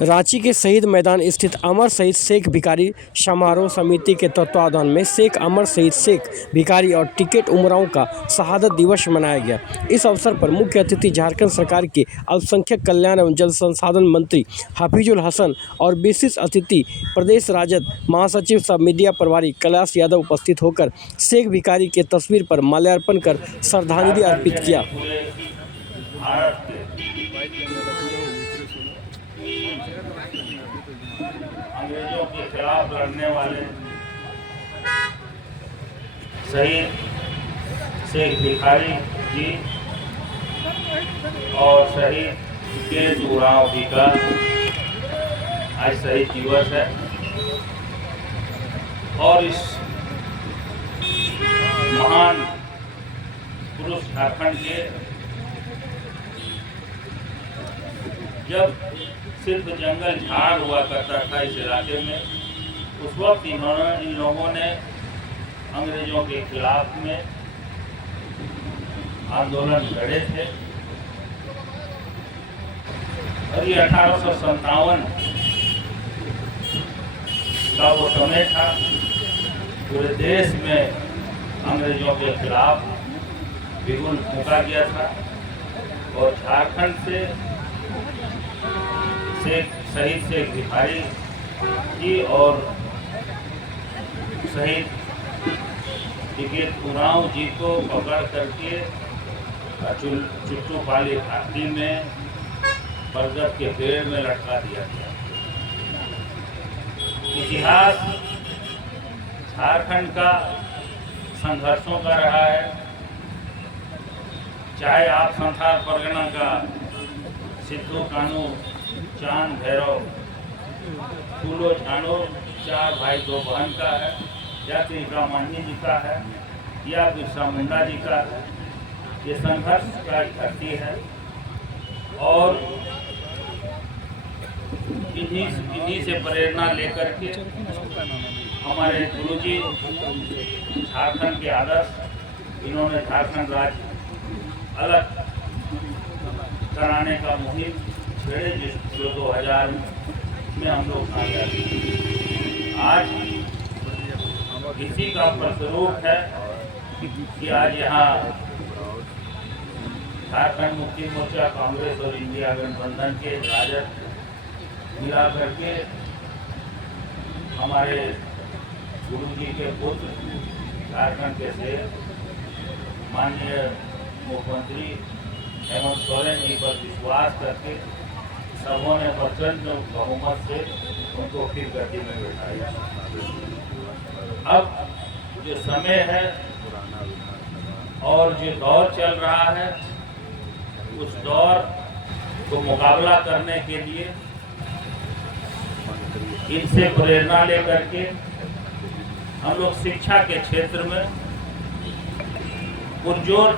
रांची के शहीद मैदान स्थित अमर शहीद शेख भिखारी समारोह समिति के तत्वावधान में शेख अमर शहीद शेख भिखारी और टिकैत उमराव का शहादत दिवस मनाया गया। इस अवसर पर मुख्य अतिथि झारखंड सरकार के अल्पसंख्यक कल्याण एवं जल संसाधन मंत्री हफीजुल हसन और विशिष्ट अतिथि प्रदेश राजद महासचिव सह मीडिया प्रभारी कैलाश यादव उपस्थित होकर शेख भिखारी के तस्वीर पर माल्यार्पण कर श्रद्धांजलि अर्पित किया। अंग्रेजों के खिलाफ लड़ने वाले शहीद शेख भिखारी जी और शहीद टिकैत उमराव जी का आज शहीद दिवस है और इस महान पुरुष झारखंड के जब सिर्फ जंगल झाड़ हुआ करता था इस इलाके में, उस वक्त इन लोगों ने अंग्रेजों के खिलाफ में आंदोलन लड़े थे और ये 1857 का वो समय था। पूरे देश में अंग्रेजों के खिलाफ बिगुल फूंका गया था और झारखंड से शहीद शेख भिखारी जी और शहीद टिकैत उमराव जी को पकड़ करके चुट्टूपाली घाटी में बरगद के पेड़ में लटका दिया गया। इतिहास झारखंड का संघर्षों का रहा है, चाहे आप संथाल परगना का सिद्धू कानू, चांद भैरव, फूलो झानो, 4 भाई 2 बहन का है, या फिर रामानी जी का है, या बिरसा मुंडा जी का है। ये संघर्ष का धरती है और इन्हीं से प्रेरणा लेकर के हमारे गुरुजी झारखंड के आदर्श, इन्होंने झारखंड राज्य अलग कराने का मुहिम छेड़े जो 2000 में हम लोग कामयाबी। आज इसी का फलस्वरूप है कि आज यहाँ झारखंड मुक्ति मोर्चा, कांग्रेस और इंडिया गठबंधन के राजद मिला करके हमारे गुरु जी के पुत्र झारखंड के से माननीय मुख्यमंत्री हेमंत सोरेन जी पर विश्वास करके सबों ने प्रचंड बहुमत से उनको फिर गद्दी में बैठाया। अब जो समय है और जो दौर चल रहा है, उस दौर को मुकाबला करने के लिए इनसे प्रेरणा लेकर के हम लोग शिक्षा के क्षेत्र में पुरजोर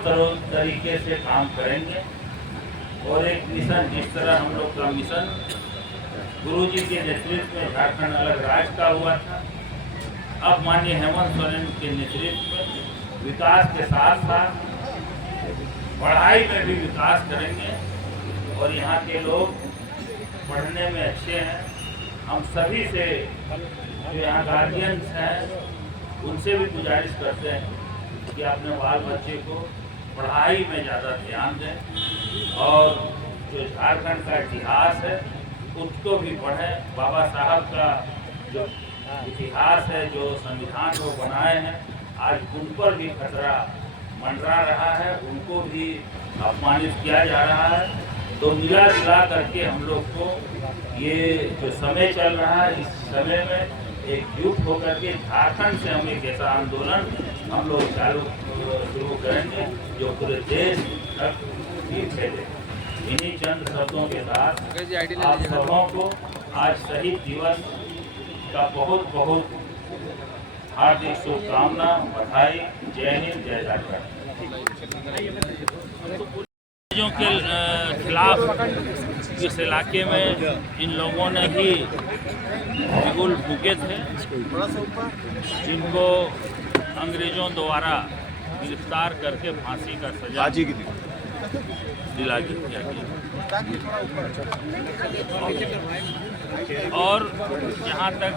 तरीके से काम करेंगे और एक मिशन, जिस तरह हम लोग का मिशन गुरुजी के नेतृत्व में झारखंड अलग राज्य का हुआ था, अब माननीय हेमंत सोरेन के नेतृत्व में विकास के साथ साथ पढ़ाई में भी विकास करेंगे और यहाँ के लोग पढ़ने में अच्छे हैं। हम सभी से जो यहाँ गार्जियंस हैं उनसे भी गुजारिश करते हैं कि अपने बाल बच्चे को पढ़ाई में ज़्यादा ध्यान दें और जो झारखंड का इतिहास है उसको भी पढ़ें। बाबा साहब का जो इतिहास है, जो संविधान वो बनाए हैं, आज उन पर भी खतरा मंडरा रहा है, उनको भी अपमानित किया जा रहा है। तो मिला जुला करके हम लोग को ये जो समय चल रहा है, इस समय में एकजुट होकर के झारखंड से हम एक ऐसा आंदोलन हम लोग शुरू करेंगे जो पूरे देश तक भी फैले। इन्हीं चंद शब्दों के साथ आप सबों को आज शहीद दिवस का बहुत बहुत हार्दिक शुभकामना, बधाई। जय हिंद, जय झारखंड। अंग्रेजों के खिलाफ इस इलाके में इन लोगों ने ही बिगुल फूके थे, जिनको अंग्रेजों द्वारा गिरफ्तार करके फांसी का सजा दिला दिया गया। और जहाँ तक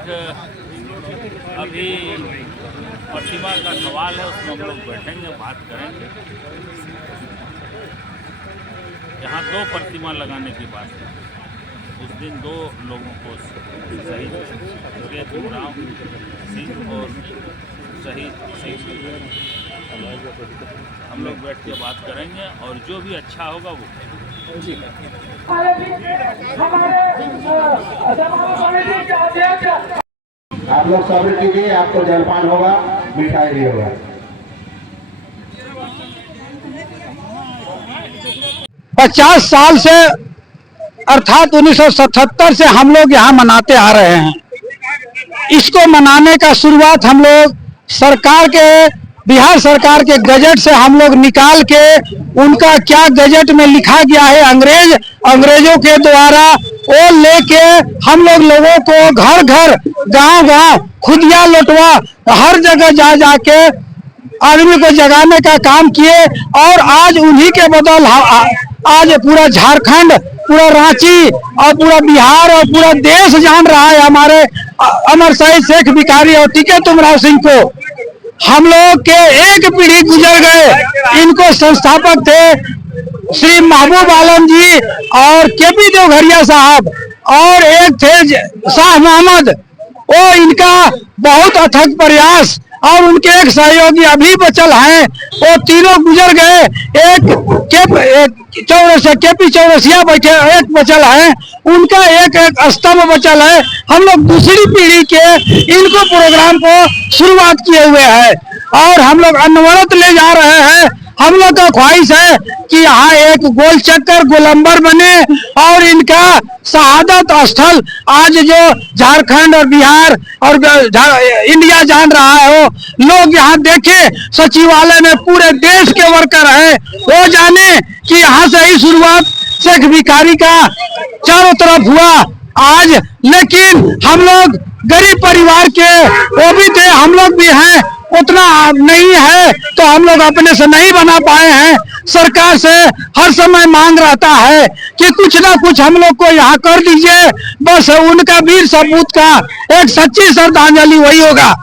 अभी प्रतिमा का सवाल है उसमें हम लोग बैठेंगे, बात करेंगे। यहाँ 2 प्रतिमा लगाने की बात है, उस दिन 2 लोगों को शहीद केतु उमराव सिंह और शहीद सिंह, हम लोग बैठ के बात करेंगे और जो भी अच्छा होगा वो करेंगे। आप लोग सब्र कीजिए, आपको जलपान होगा, मिठाई भी होगा। 50 साल से अर्थात 1977 से हम लोग यहाँ मनाते आ रहे हैं। इसको मनाने का शुरुआत हम लोग सरकार के, बिहार सरकार के गजट से हम लोग निकाल के, उनका क्या गजट में लिखा गया है अंग्रेजों के द्वारा, वो लेके हम लोगों को घर घर, गांव गांव, खुदिया लोटवा, हर जगह जा जाके आदमी को जगाने का काम किए। और आज उन्हीं के बदल आज पूरा झारखंड, पूरा रांची और पूरा बिहार और पूरा देश जान रहा है हमारे अमर शहीद शेख भिखारी और टिकैत उमराव सिंह को। हम लोग के एक पीढ़ी गुजर गए। इनको संस्थापक थे श्री महबूब आलम जी और केपी देवघरिया साहब, और एक थे शाह मोहम्मद। वो इनका बहुत अथक प्रयास और उनके एक सहयोगी अभी बचल हैं, वो तीनों गुजर गए। एक केपी चौरसिया बैठे, एक बचल है, उनका एक स्तंभ बचल है। हम लोग दूसरी पीढ़ी के इनको प्रोग्राम को शुरुआत किए हुए हैं और हम लोग अनवरत ले जा रहे हैं। हम लोग का ख्वाहिश है कि यहाँ एक गोल चक्कर गोलंबर बने और इनका शहादत स्थल आज जो झारखंड और बिहार और इंडिया जान रहा है, वो लोग यहाँ देखे। सचिवालय में पूरे देश के वर्कर हैं, वो जाने कि यहाँ से ही शुरुआत शेख भिखारी का चारों तरफ हुआ आज। लेकिन हम लोग गरीब परिवार के वो भी थे, हम लोग भी हैं, उतना नहीं है तो हम लोग अपने से नहीं बना पाए हैं। सरकार से हर समय मांग रहता है कि कुछ ना कुछ हम लोग को यहाँ कर दीजिए। बस उनका वीर सपूत का एक सच्ची श्रद्धांजलि वही होगा।